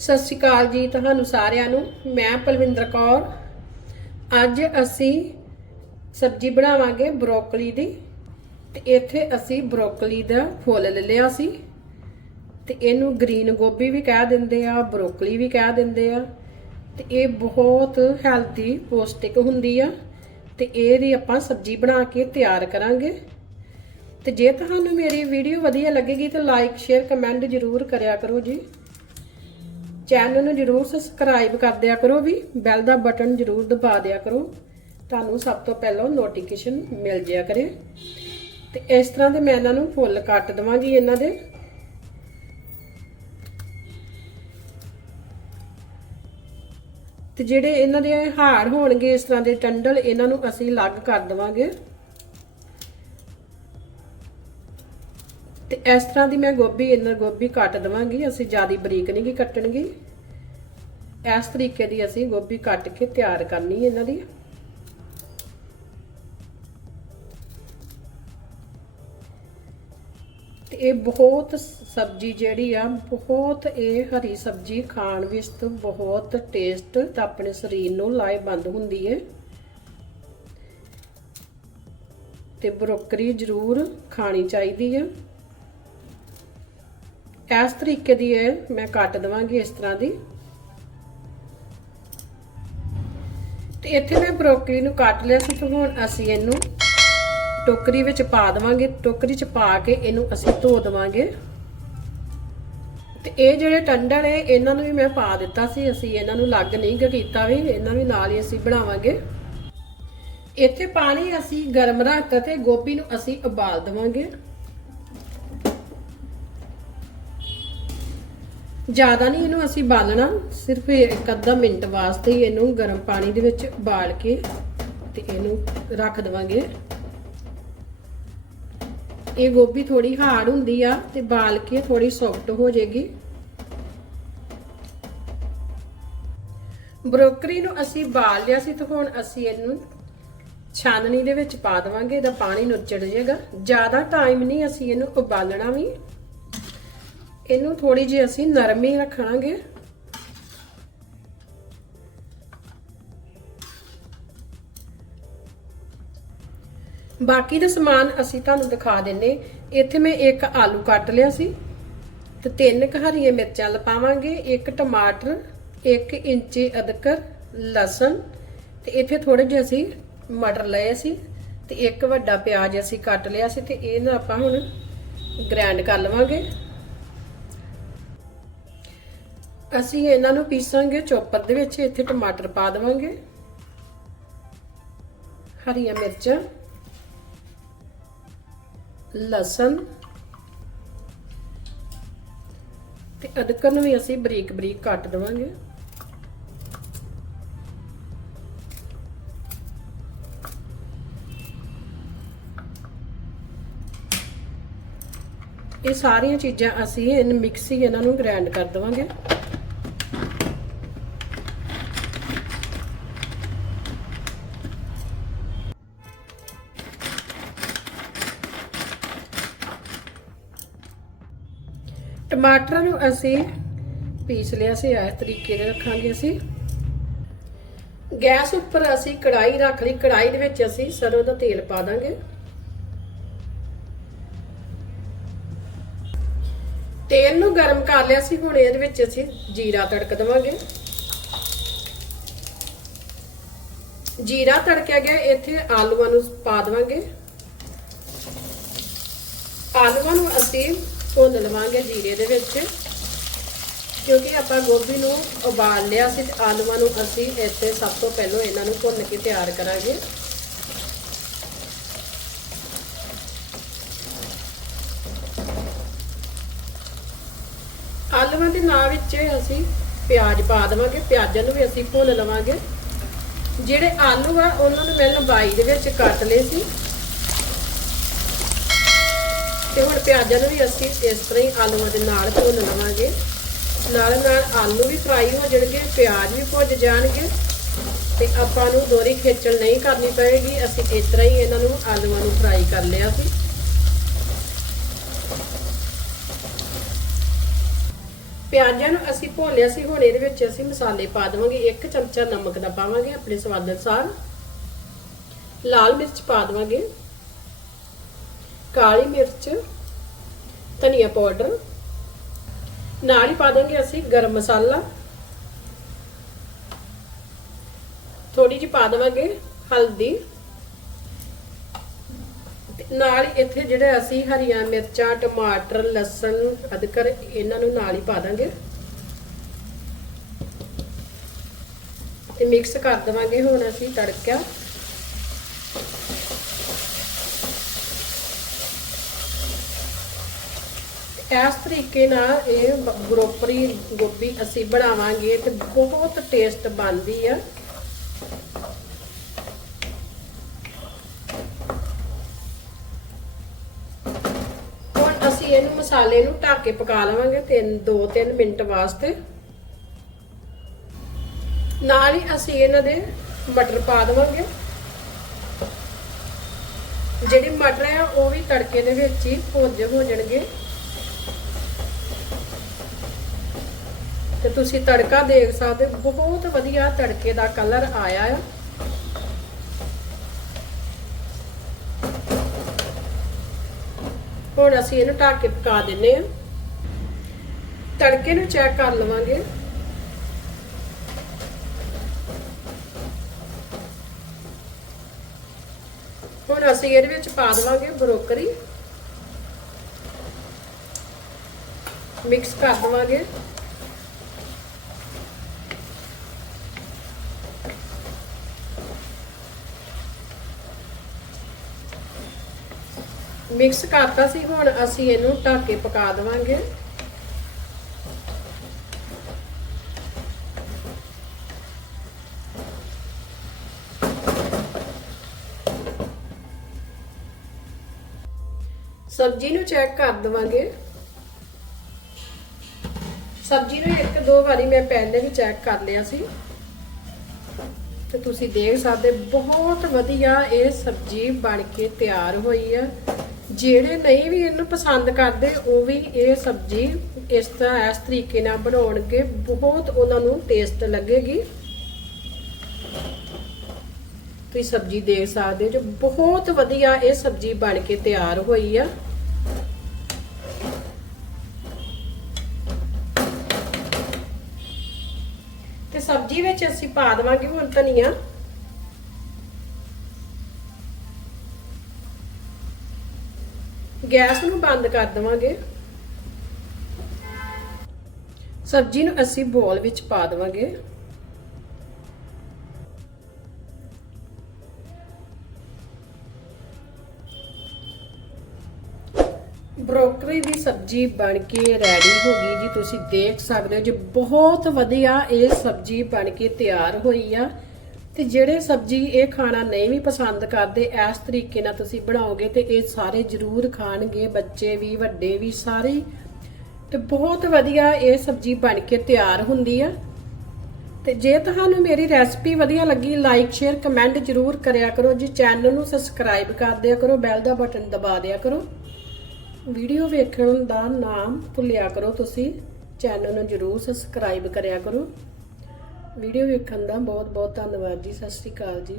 ਸਤਿ ਸ਼੍ਰੀ ਅਕਾਲ ਜੀ ਤੁਹਾਨੂੰ ਸਾਰਿਆਂ ਨੂੰ। ਮੈਂ ਪਲਵਿੰਦਰ ਕੌਰ। ਅੱਜ ਅਸੀਂ ਸਬਜ਼ੀ ਬਣਾਵਾਂਗੇ ਬਰੋਕਲੀ ਦੀ। ਤੇ ਇੱਥੇ ਅਸੀਂ ਬਰੋਕਲੀ ਦਾ ਫੁੱਲ ਲੈ ਲਿਆ ਸੀ। ਤੇ ਇਹਨੂੰ ਗ੍ਰੀਨ ਗੋਭੀ ਵੀ ਕਹਿ ਦਿੰਦੇ ਆ, ਬਰੋਕਲੀ ਵੀ ਕਹਿ ਦਿੰਦੇ ਆ। ਤੇ ਇਹ ਬਹੁਤ ਹੈਲਦੀ ਪੌਸ਼ਟਿਕ ਹੁੰਦੀ ਆ। ਤੇ ਇਹਦੀ ਆਪਾਂ ਸਬਜ਼ੀ ਬਣਾ ਕੇ ਤਿਆਰ ਕਰਾਂਗੇ। ਤੇ ਜੇ ਤੁਹਾਨੂੰ ਮੇਰੀ ਵੀਡੀਓ ਵਧੀਆ ਲੱਗੇਗੀ ਤਾਂ ਲਾਈਕ, ਸ਼ੇਅਰ, ਕਮੈਂਟ ਜ਼ਰੂਰ ਕਰਿਆ ਕਰੋ ਜੀ। ਚੈਨਲ ਨੂੰ ਜਰੂਰ ਸਬਸਕ੍ਰਾਈਬ ਕਰ ਦਿਆ ਕਰੋ ਵੀ ਬੈਲ ਦਾ ਬਟਨ ਜਰੂਰ ਦਬਾ ਦਿਆ ਕਰੋ, ਤੁਹਾਨੂੰ ਸਭ ਤੋਂ ਪਹਿਲਾਂ ਨੋਟੀਫਿਕੇਸ਼ਨ ਮਿਲ ਜਿਆ ਕਰੇ। ਤੇ ਇਸ ਤਰ੍ਹਾਂ ਦੇ ਮੈਂ ਇਹਨਾਂ ਨੂੰ ਫੁੱਲ ਕੱਟ ਦਵਾਂਗੀ ਇਹਨਾਂ ਦੇ। ਤੇ ਜਿਹੜੇ ਇਹਨਾਂ ਦੇ ਹਾੜ ਹੋਣਗੇ, ਇਸ ਤਰ੍ਹਾਂ ਦੇ ਟੰਡਲ ਇਹਨਾਂ ਨੂੰ ਅਸੀਂ ਅਲੱਗ ਕਰ ਦਵਾਂਗੇ। ਤੇ ਇਸ ਤਰ੍ਹਾਂ ਦੀ ਮੈਂ ਗੋਭੀ, ਇਹਨਾਂ ਗੋਭੀ ਕੱਟ ਦਵਾਂਗੀ, ਅਸੀਂ ਜ਼ਿਆਦਾ ਬਰੀਕ ਨਹੀਂ ਕੱਟਣਗੇ। ਇਸ ਤਰੀਕੇ ਦੀ ਅਸੀਂ ਗੋਭੀ ਕੱਟ ਕੇ ਤਿਆਰ ਕਰਨੀ ਇਹਨਾਂ ਦੀ। ਤੇ ਇਹ ਬਹੁਤ ਸਬਜ਼ੀ ਜਿਹੜੀ ਆ, ਬਹੁਤ ਇਹ ਹਰੀ ਸਬਜ਼ੀ ਖਾਣ ਵਿੱਚ ਬਹੁਤ ਟੇਸਟ ਤੇ ਆਪਣੇ ਸਰੀਰ ਨੂੰ ਲਾਹੇਵੰਦ ਹੁੰਦੀ ਹੈ। ਤੇ ਬਰੋਕਰੀ ਜ਼ਰੂਰ ਖਾਣੀ ਚਾਹੀਦੀ ਹੈ ਇਸ ਤਰੀਕੇ ਦੀ ਇਹ ਮੈਂ ਕੱਟ ਦਵਾਂਗੀ ਇਸ ਤਰ੍ਹਾਂ ਦੀ। ਇੱਥੇ ਮੈਂ ਬਰੋਕਲੀ ਨੂੰ ਕੱਟ ਲਿਆ ਸੀ ਤੇ ਹੁਣ ਅਸੀਂ ਇਹਨੂੰ ਟੋਕਰੀ ਵਿੱਚ ਪਾ ਦੇਵਾਂਗੇ। ਟੋਕਰੀ 'ਚ ਪਾ ਕੇ ਇਹਨੂੰ ਅਸੀਂ ਧੋ ਦੇਵਾਂਗੇ। ਤੇ ਇਹ ਜਿਹੜੇ ਟੰਡਲ ਹੈ, ਇਹਨਾਂ ਨੂੰ ਵੀ ਮੈਂ ਪਾ ਦਿੱਤਾ ਸੀ। ਅਸੀਂ ਇਹਨਾਂ ਨੂੰ ਲੱਗ ਨਹੀਂ ਕੀਤਾ ਵੀ। ਇਹਨਾਂ ਵੀ ਨਾਲ ਹੀ ਅਸੀਂ ਬਣਾਵਾਂਗੇ। ਇੱਥੇ ਪਾਣੀ ਅਸੀਂ ਗਰਮ ਰੱਖਤਾ ਤੇ ਗੋਭੀ ਨੂੰ ਅਸੀਂ ਉਬਾਲ ਦੇਵਾਂਗੇ। ਜ਼ਿਆਦਾ ਨਹੀਂ ਇਹਨੂੰ ਅਸੀਂ ਬਾਲਣਾ, ਸਿਰਫ ਇੱਕ ਅੱਧਾ ਮਿੰਟ ਵਾਸਤੇ ਹੀ ਇਹਨੂੰ ਗਰਮ ਪਾਣੀ ਦੇ ਵਿੱਚ ਉਬਾਲ ਕੇ ਤੇ ਇਹਨੂੰ ਰੱਖ ਦਵਾਂਗੇ। ਇਹ ਗੋਭੀ ਥੋੜੀ ਹਾਰਡ ਹੁੰਦੀ ਆ ਤੇ ਬਾਲ ਕੇ ਥੋੜੀ ਸੌਫਟ ਹੋ ਜਾਏਗੀ। ਬਰੋਕਰੀ ਨੂੰ ਅਸੀਂ ਬਾਲ ਲਿਆ ਸੀ ਤੇ ਹੁਣ ਅਸੀਂ ਇਹਨੂੰ ਛਾਨਣੀ ਦੇ ਵਿੱਚ ਪਾ ਦਵਾਂਗੇ, ਇਹਦਾ ਪਾਣੀ ਨੁੱਚੜ ਜਾਏਗਾ। ਜ਼ਿਆਦਾ ਟਾਈਮ ਨਹੀਂ ਅਸੀਂ ਇਹਨੂੰ ਉਬਾਲਣਾ ਵੀ। ਇਹਨੂੰ ਥੋੜੀ ਜਿਹੀ ਅਸੀਂ ਨਰਮ ਹੀ ਰੱਖਾਂਗੇ। ਬਾਕੀ ਦਾ ਸਮਾਨ ਅਸੀਂ ਤੁਹਾਨੂੰ ਦਿਖਾ ਦਿੰਨੇ। ਇੱਥੇ ਮੈਂ ਇੱਕ ਆਲੂ ਕੱਟ ਲਿਆ ਸੀ ਤੇ ਤਿੰਨ ਕੁ ਹਰੀਆਂ ਮਿਰਚਾਂ ਲਪਾਵਾਂਗੇ, ਇੱਕ ਟਮਾਟਰ, ਇੱਕ ਇੰਚੀ ਅਦਰਕ, ਲਸਣ ਤੇ ਇੱਥੇ ਥੋੜੇ ਜਿਹੇ ਅਸੀਂ ਮਟਰ ਲਏ ਸੀ ਤੇ ਇੱਕ ਵੱਡਾ ਪਿਆਜ਼ ਅਸੀਂ ਕੱਟ ਲਿਆ ਸੀ ਤੇ ਇਹਨੂੰ ਆਪਾਂ ਹੁਣ ਗ੍ਰਾਈਂਡ ਕਰ ਲਵਾਂਗੇ। ਅਸੀਂ ਇਹਨਾਂ ਨੂੰ ਪੀਸਾਂਗੇ, ਚੋਪਰ ਦੇ ਵਿੱਚ ਇੱਥੇ ਟਮਾਟਰ ਪਾ ਦੇਵਾਂਗੇ। ਹਰੀਆਂ ਮਿਰਚਾਂ, ਲਸਣ ਤੇ ਅਦਰਕ ਨੂੰ ਵੀ ਅਸੀਂ ਬਰੀਕ ਬਰੀਕ ਕੱਟ ਦੇਵਾਂਗੇ। ਇਹ ਸਾਰੀਆਂ ਚੀਜ਼ਾਂ ਅਸੀਂ ਇਹਨ ਮਿਕਸੀ ਇਹਨਾਂ ਨੂੰ ਗ੍ਰਾਈਂਡ ਕਰ ਦੇਵਾਂਗੇ। ਟਮਾਟਰਾਂ ਨੂੰ ਅਸੀਂ ਪੀਸ ਲਿਆ ਸੀ, ਇਸ ਤਰੀਕੇ ਨਾਲ ਰੱਖਾਂਗੇ ਅਸੀਂ। ਗੈਸ ਉੱਪਰ ਅਸੀਂ ਕੜਾਈ ਰੱਖ ਲਈ। ਕੜਾਈ ਦੇ ਵਿੱਚ ਅਸੀਂ ਸਰੋਂ ਦਾ ਤੇਲ ਪਾ ਦਾਂਗੇ। ਤੇਲ ਨੂੰ ਗਰਮ ਕਰ ਲਿਆ ਸੀ, ਹੁਣ ਇਹਦੇ ਵਿੱਚ ਅਸੀਂ ਜੀਰਾ ਤੜਕ ਦਵਾਂਗੇ। ਜੀਰਾ ਤੜਕਿਆ ਗਿਆ, ਇੱਥੇ ਆਲੂਆਂ ਨੂੰ ਪਾ ਦਵਾਂਗੇ। ਆਲੂਆਂ ਨੂੰ ਅਸੀਂ ਭੁੰਨ ਲਵਾਂਗੇ ਜੀਰੇ ਦੇ ਵਿੱਚ। ਕਿਉਂਕਿ ਆਪਾਂ ਗੋਭੀ ਨੂੰ ਉਬਾਲ ਲਿਆ ਸੀ ਤੇ ਆਲੂਆਂ ਨੂੰ ਅਸੀਂ ਇੱਥੇ ਸਭ ਤੋਂ ਪਹਿਲਾਂ ਇਹਨਾਂ ਨੂੰ ਭੁੰਨ ਕੇ ਤਿਆਰ ਕਰਾਂਗੇ। ਆਲੂਆਂ ਦੇ ਨਾਲ ਵਿੱਚ ਅਸੀਂ ਪਿਆਜ਼ ਪਾ ਦੇਵਾਂਗੇ, ਪਿਆਜ਼ਾਂ ਨੂੰ ਵੀ ਅਸੀਂ ਭੁੰਨ ਲਵਾਂਗੇ। ਜਿਹੜੇ ਆਲੂ ਆ, ਉਹਨਾਂ ਨੂੰ ਮੈਂ ਲੰਬਾਈ ਦੇ ਵਿੱਚ ਕੱਟ ਲਏ ਸੀ। ਤੇ ਹੁਣ ਪਿਆਜ਼ਾਂ ਨੂੰ ਵੀ ਅਸੀਂ ਇਸ ਤਰ੍ਹਾਂ ਹੀ ਆਲੂਆਂ ਦੇ ਨਾਲ ਭੁੰਨ ਲਵਾਂਗੇ। ਨਾਲ ਨਾਲ ਆਲੂ ਵੀ ਫਰਾਈ ਹੋ ਜਾਣਗੇ, ਪਿਆਜ਼ ਵੀ ਭੁੱਜ ਜਾਣਗੇ ਤੇ ਆਪਾਂ ਨੂੰ ਦੋਰੀ ਖੇਚਲ ਨਹੀਂ ਕਰਨੀ ਪਏਗੀ। ਅਸੀਂ ਇਸ ਤਰ੍ਹਾਂ ਹੀ ਇਹਨਾਂ ਨੂੰ ਆਲੂਆਂ ਨੂੰ ਫਰਾਈ ਕਰ ਲਿਆ ਸੀ। ਪਿਆਜ਼ਾਂ ਨੂੰ ਅਸੀਂ ਭੁੰਨ ਲਿਆ ਸੀ, ਹੁਣ ਇਹਦੇ ਵਿੱਚ ਅਸੀਂ ਮਸਾਲੇ ਪਾ ਦੇਵਾਂਗੇ। ਇੱਕ ਚਮਚਾ ਨਮਕ ਦਾ ਪਾਵਾਂਗੇ ਆਪਣੇ ਸਵਾਦ ਅਨੁਸਾਰ। ਲਾਲ ਮਿਰਚ ਪਾ ਦੇਵਾਂਗੇ। ਕਾਲੀ ਮਿਰਚ, ਧਨੀਆ ਪਾਊਡਰ, ਨਾਲ ਹੀ ਪਾ ਦਾਂਗੇ ਅਸੀਂ ਗਰਮ ਮਸਾਲਾ। ਥੋੜੀ ਜਿਹੀ ਪਾ ਦੇਵਾਂਗੇ ਹਲਦੀ। ਨਾਲ ਇੱਥੇ ਜਿਹੜੇ ਅਸੀਂ ਹਰੀਆਂ ਮਿਰਚਾਂ, ਟਮਾਟਰ, ਲਸਣ, ਅਦਰਕ, ਇਹਨਾਂ ਨੂੰ ਨਾਲ ਹੀ ਪਾ ਦਾਂਗੇ। ਤੇ ਮਿਕਸ ਕਰ ਦੇਵਾਂਗੇ ਹੁਣ ਅਸੀਂ ਤੜਕਾ। ਇਸ ਤਰੀਕੇ ਨਾਲ ਇਹ ਗਰੋਪਰੀ ਗੋਭੀ ਅਸੀਂ ਬਣਾਵਾਂਗੇ ਤੇ ਬਹੁਤ ਟੇਸਟ ਬਣਦੀ ਆ। ਹੁਣ ਅਸੀਂ ਇਹਨੂੰ ਮਸਾਲੇ ਨੂੰ ਢੱਕ ਕੇ ਪਕਾ ਲਵਾਂਗੇ ਤਿੰਨ 2-3 ਮਿੰਟ ਵਾਸਤੇ। ਨਾਲ ਹੀ ਅਸੀਂ ਇਹਨਾਂ ਦੇ ਮਟਰ ਪਾ ਦੇਵਾਂਗੇ। ਜਿਹੜੇ ਮਟਰ ਆ, ਉਹ ਵੀ ਤੜਕੇ ਦੇ ਵਿੱਚ ਹੀ ਭੁੱਜ ਹੋ ਜਾਣਗੇ। ਤੇ ਤੁਸੀਂ ਤੜਕਾ ਦੇਖ ਸਕਦੇ ਹੋ, ਬਹੁਤ ਵਧੀਆ ਤੜਕੇ ਦਾ ਕਲਰ ਆਇਆ ਆ। ਹੁਣ ਅਸੀਂ ਇਹਨੂੰ ਢੱਕ ਕੇ ਪਕਾ ਦਿੰਨੇ ਆ ਤੜਕੇ ਨੂੰ ਚੈੱਕ ਕਰ ਲਵਾਂਗੇ। ਹੁਣ ਅਸੀਂ ਇਹਦੇ ਵਿੱਚ ਪਾ ਦੇਵਾਂਗੇ ਬਰੋਕਰੀ। ਮਿਕਸ ਕਰ ਦੇਵਾਂਗੇ। ਮਿਕਸ ਕਰਤਾ ਸੀ, ਹੁਣ ਅਸੀਂ ਇਹਨੂੰ ਢੱਕ ਕੇ ਪਕਾ ਦੇਵਾਂਗੇ। ਸਬਜ਼ੀ ਨੂੰ ਚੈੱਕ ਕਰ ਦਵਾਂਗੇ। ਸਬਜ਼ੀ ਨੂੰ ਇੱਕ ਦੋ ਵਾਰੀ ਮੈਂ ਪਹਿਲੇ ਵੀ ਚੈੱਕ ਕਰ ਲਿਆ ਸੀ। ਤੇ ਤੁਸੀਂ ਦੇਖ ਸਕਦੇ, ਬਹੁਤ ਵਧੀਆ ਇਹ ਸਬਜ਼ੀ ਬਣ ਕੇ ਤਿਆਰ ਹੋਈ ਆ। ਜਿਹੜੇ ਨਹੀਂ ਵੀ ਇਹਨੂੰ ਪਸੰਦ ਕਰਦੇ, ਉਹ ਵੀ ਇਹ ਸਬਜ਼ੀ ਇਸ ਤਰ੍ਹਾਂ, ਇਸ ਤਰੀਕੇ ਨਾਲ ਬਣਾਉਣਗੇ। ਬਹੁਤ ਉਹਨਾਂ ਨੂੰ ਟੇਸਟ ਲੱਗੇਗੀ। ਤੁਸੀਂ ਸਬਜ਼ੀ ਦੇਖ ਸਕਦੇ ਹੋ ਜੋ ਬਹੁਤ ਵਧੀਆ ਇਹ ਸਬਜ਼ੀ ਬਣ ਕੇ ਤਿਆਰ ਹੋਈ ਆ। ਸਬਜ਼ੀ ਵਿੱਚ ਅਸੀਂ ਪਾ ਦੇਵਾਂਗੇ, ਹੁਣ ਧਨੀਆ। ਗੈਸ ਨੂੰ ਬੰਦ ਕਰ ਦੇਵਾਂਗੇ। ਸਬਜ਼ੀ ਨੂੰ ਅਸੀਂ ਬੋਲ ਵਿੱਚ ਪਾ ਦੇਵਾਂਗੇ। ਬਰੋਕਲੀ ਦੀ ਸਬਜ਼ੀ ਬਣ ਕੇ ਰੈਡੀ ਹੋ ਗਈ ਜੀ, ਤੁਸੀਂ ਦੇਖ ਸਕਦੇ ਹੋ ਜੀ, ਬਹੁਤ ਵਧੀਆ ਇਹ ਸਬਜ਼ੀ ਬਣ ਕੇ ਤਿਆਰ ਹੋਈ ਆ। ਤੇ ਜਿਹੜੇ ਸਬਜ਼ੀ ਇਹ ਖਾਣਾ ਨਹੀਂ ਵੀ ਪਸੰਦ ਕਰਦੇ, ਇਸ ਤਰੀਕੇ ਨਾਲ ਤੁਸੀਂ ਬਣਾਓਗੇ ਤੇ ਇਹ ਸਾਰੇ ਜ਼ਰੂਰ ਖਾਣਗੇ, ਬੱਚੇ ਵੀ, ਵੱਡੇ ਵੀ, ਸਾਰੇ ਤੇ ਬਹੁਤ ਵਧੀਆ ਇਹ ਸਬਜ਼ੀ ਬਣ ਕੇ ਤਿਆਰ ਹੁੰਦੀ ਆ। ਤੇ ਜੇ ਤੁਹਾਨੂੰ ਮੇਰੀ ਰੈਸਪੀ ਵਧੀਆ ਲੱਗੀ, ਲਾਈਕ, ਸ਼ੇਅਰ, ਕਮੈਂਟ ਜ਼ਰੂਰ ਕਰਿਆ ਕਰੋ ਜੀ, ਚੈਨਲ ਨੂੰ ਸਬਸਕ੍ਰਾਈਬ ਕਰ ਦਿਆ ਕਰੋ, ਬੈਲ ਦਾ ਬਟਨ ਦਬਾ ਦਿਆ ਕਰੋ। ਵੀਡੀਓ ਵੇਖਣ ਦਾ ਨਾਮ ਭੁੱਲਿਆ ਕਰੋ ਤੁਸੀਂ। ਚੈਨਲ ਨੂੰ ਜਰੂਰ ਸਬਸਕ੍ਰਾਈਬ ਕਰਿਆ ਕਰੋ। ਵੀਡੀਓ ਵੇਖਣ ਦਾ ਬਹੁਤ ਬਹੁਤ ਧੰਨਵਾਦ ਜੀ। ਸਤਿ ਸ਼੍ਰੀ ਅਕਾਲ ਜੀ।